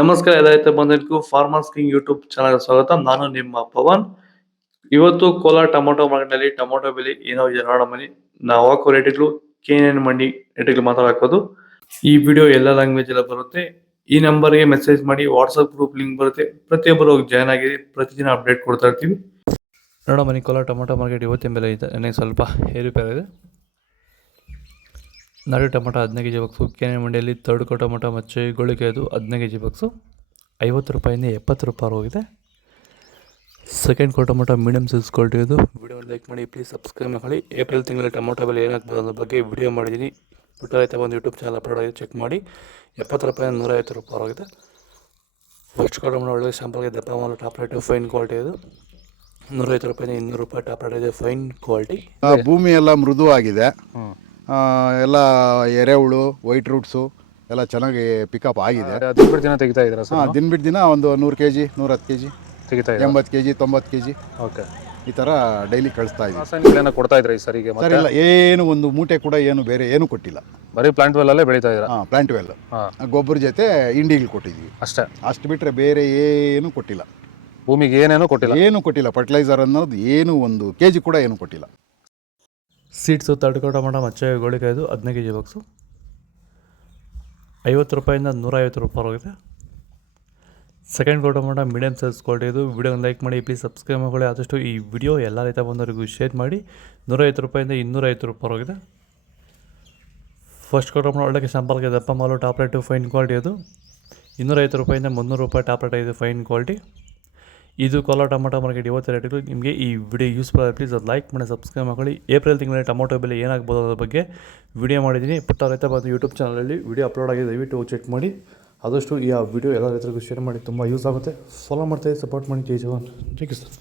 ನಮಸ್ಕಾರ ರೈತ ಬಂಧುಗಳಿಗೂ farmers king YouTube channel ಸ್ವಾಗತ. ನಾನು ನಿಮ್ಮ ಪವನ್. ಇವತ್ತು ಕೋಲಾರ ಟೊಮೊಟೊ ಮಾರ್ಕೆಟ್ನಲ್ಲಿ ಟೊಮೊಟೊ ಬೆಲೆ ಏನೋ ಇದೆ ನೋಡೋಣ ಬನ್ನಿ. ನಾವು ಹಾಕೋ ರೇಟ್ಗಳು KNN ಮಂಡಿ ರೇಟ್ಗಳು ಮಾತಾಡೋದು. ಈ ವಿಡಿಯೋ ಎಲ್ಲ ಲ್ಯಾಂಗ್ವೇಜ್ ಎಲ್ಲ ಬರುತ್ತೆ. ಈ ನಂಬರ್ಗೆ ಮೆಸೇಜ್ ಮಾಡಿ, ವಾಟ್ಸ್ಆಪ್ ಗ್ರೂಪ್ ಲಿಂಕ್ ಬರುತ್ತೆ. ಪ್ರತಿಯೊಬ್ಬರು ಜಾಯ್ನ್ ಆಗಿ ಪ್ರತಿದಿನ ಅಪ್ಡೇಟ್ ಕೊಡ್ತಾ ಇರ್ತೀವಿ. ನೋಡೋಣ ಬನ್ನಿ, ಕೋಲಾರ ಟೊಮೊಟೊ ಮಾರ್ಕೆಟ್ ಇವತ್ತಿನ ಬೆಲೆ ಇದೆ ನನಗೆ ಸ್ವಲ್ಪ ಏರುಪೇರು ಇದೆ. ನಾಟಿ ಟೊಮೊಟೊ 15 kg ಬಾಕ್ಸು. KNN ಮಂಡಿಯಲ್ಲಿ ತರ್ಡ್ಕೋ ಟೊಮೊಟೊ ಮಚ್ಚೆ ಗೋಳಿಕೆ ಅದು 15 kg ಬಾಕ್ಸು 50 ರೂಪಾಯಿಂದ 70 ರೂಪಾಯಿ ಹೋಗಿದೆ. ಸೆಕೆಂಡ್ ಕೋ ಟೊಮೊಟೊ ಮೀಡಿಯಮ್ ಸೈಜ್ ಕ್ವಾಲಿಟಿ ಇದು. ವಿಡಿಯೋ ಲೈಕ್ ಮಾಡಿ, ಪ್ಲೀಸ್ ಸಬ್ಸ್ಕ್ರೈಬ್ ಮಾಡಿ. ಏಪ್ರಿಲ್ ತಿಂಗಳಲ್ಲಿ ಟೊಮೊಟೊ ಬೆಲೆ ಏನಾಗ್ಬೋದು ಅನ್ನೋ ಬಗ್ಗೆ ವಿಡಿಯೋ ಮಾಡಿದ್ದೀನಿ. ಪುಟ್ಟ ರೈತ ಒಂದು ಯೂಟ್ಯೂಬ್ ಚಾನಲ್ ಅಪ್ಲೋಡ್ ಆಗಿದೆ, ಚೆಕ್ ಮಾಡಿ. 70 ರೂಪಾಯಿಂದ 150 ರೂಪಾಯಿ ಹೋಗಿದೆ. ಫಸ್ಟ್ ಕೋ ಟೊಮೊಟೊ ಒಳ್ಳೆ ಶಾಂಪಲ್ಗೆ ದಪ್ಪ ಮಾಲು ಟಾಪ್ ರೇಟು ಫೈನ್ ಕ್ವಾಲಿಟಿ ಇದು. 150 ರೂಪಾಯಿಂದ 200 ರೂಪಾಯಿ ಟಾಪ್ ರೇಟ್ ಇದೆ, ಫೈನ್ ಕ್ವಾಲಿಟಿ. ಭೂಮಿ ಎಲ್ಲ ಮೃದುವಾಗಿದೆ. ಎಲ್ಲ ಎರೆಹುಳು, ವೈಟ್ ರೂಟ್ಸು ಎಲ್ಲ ಚೆನ್ನಾಗಿ ಪಿಕಪ್ ಆಗಿದೆ. ದಿನ ಬಿಟ್ಟು ದಿನ ತೆಗಿತಾ ಇದ್ದೀರಾ ಸರ್? ದಿನ ಬಿಟ್ಟು ದಿನ ಒಂದು 100 kg 110 kg ತೆಗಿತಾ ಇದ್ದೀರಾ? 80 kg 90 kg ಓಕೆ. ಈ ಥರ ಡೈಲಿ ಕಳಿಸ್ತಾ ಇದ್ದೀವಿ. ರಾಸಾಯನಿಕಗಳನ್ನ ಕೊಡ್ತಾ ಇದ್ರಾ ಈ ಸರಿಗೆ? ಸರ್ ಇಲ್ಲ, ಏನು ಒಂದು ಮೂಟೆ ಕೂಡ ಏನು ಬೇರೆ ಏನು ಕೊಟ್ಟಿಲ್ಲ. ಬರೀ ಪ್ಲಾಂಟ್ ವೆಲ್ಲಲ್ಲೇ ಬೆಳೀತಾ ಇದ್ದೀರಾ? ಪ್ಲಾಂಟ್ ವೆಲ್ ಗೊಬ್ಬರ ಜೊತೆ ಇಂಡಿಗಳು ಕೊಟ್ಟಿದ್ದೀವಿ ಅಷ್ಟೇ. ಅಷ್ಟು ಬಿಟ್ಟರೆ ಬೇರೆ ಏನು ಕೊಟ್ಟಿಲ್ಲ. ಭೂಮಿಗೆ ಏನೇನೋ ಕೊಟ್ಟಿಲ್ಲ? ಏನು ಕೊಟ್ಟಿಲ್ಲ. ಫರ್ಟಿಲೈಸರ್ ಅನ್ನೋದು ಏನು 1 kg ಕೂಡ ಏನು ಕೊಟ್ಟಿಲ್ಲ. ಸೀಡ್ಸು ತರ್ಡ್ಕೋ ಟೊಮೊಟೊ ಮಚ್ಚೆ ಗೋಳಿಕೆ ಇದು 15 kg ಬಾಕ್ಸು 50 ರೂಪಾಯಿಂದ 150 ರೂಪಾಯಿ ಹೋಗಿದೆ. ಸೆಕೆಂಡ್ ಕೋ ಟೊಮೊಟೊ ಮೀಡಿಯಮ್ ಸೈಜ್ ಕ್ವಾಲಿಟಿ ಇದು. ವಿಡಿಯೋನ ಲೈಕ್ ಮಾಡಿ, ಪ್ಲೀಸ್ ಸಬ್ಸ್ಕ್ರೈಬ್ ಮಾಡಿ. ಆದಷ್ಟು ಈ ವಿಡಿಯೋ ಎಲ್ಲ ರೈತ ಬಂದವರಿಗೂ ಶೇರ್ ಮಾಡಿ. 150 ರೂಪಾಯಿಂದ 250 ರೂಪಾಯಿ ಹೋಗಿದೆ. ಫಸ್ಟ್ ಕೋ ಟೊಮೊಟೊ ಒಳ್ಳೆ ಶಾಂಪಲ್ಗೆ ದಪ್ಪ ಮಾಲು ಟಾಪ್ ರೇಟು ಫೈನ್ ಕ್ವಾಲಿಟಿ ಅದು. 250 ರೂಪಾಯಿಂದ 300 ರೂಪಾಯಿ ಟಾಪ್ ರೇಟ್ ಇದೆ, ಫೈನ್ ಕ್ವಾಲಿಟಿ. ಇದು ಕೋಲಾರ ಟೊಮೊಟೊ ಮಾರ್ಕೆಟ್ ಇವತ್ತು ರೇಟ್ಗಳು. ನಿಮಗೆ ಈ ವಿಡಿಯೋ ಯೂಸ್ಫುಲ್ ಆಗಿ ಪ್ಲೀಸ್ ಅದು ಲೈಕ್ ಮಾಡಿ, ಸಬ್ಸ್ಕ್ರೈಬ್ ಮಾಡಿ. ಏಪ್ರಿಲ್ ತಿಂಗಳಲ್ಲಿ ಟೊಮೊಟೊ ಬೆಲೆ ಏನಾಗ್ಬೋದು ಅನ್ನೋದ್ರ ಬಗ್ಗೆ ವಿಡಿಯೋ ಮಾಡಿದ್ದೀನಿ. ಪುಟ್ಟ ರೈತ ಬಂದು ಯೂಟ್ಯೂಬ್ ಚಾನಲಲ್ಲಿ ವಿಡಿಯೋ ಅಪ್ಲೋಡ್ ಆಗಿದೆ, ದಯವಿಟ್ಟು ಚೆಕ್ ಮಾಡಿ. ಆದಷ್ಟು ಈ ವಿಡಿಯೋ ಎಲ್ಲ ರೈತರಿಗೂ ಶೇರ್ ಮಾಡಿ, ತುಂಬ ಯೂಸ್ ಆಗುತ್ತೆ. ಫಾಲೋ ಮಾಡ್ತಾಯಿದ್ದು ಸಪೋರ್ಟ್ ಮಾಡಿ. ಜೈ ಜವಾನ್, ಥ್ಯಾಂಕ್ ಯು ಸರ್.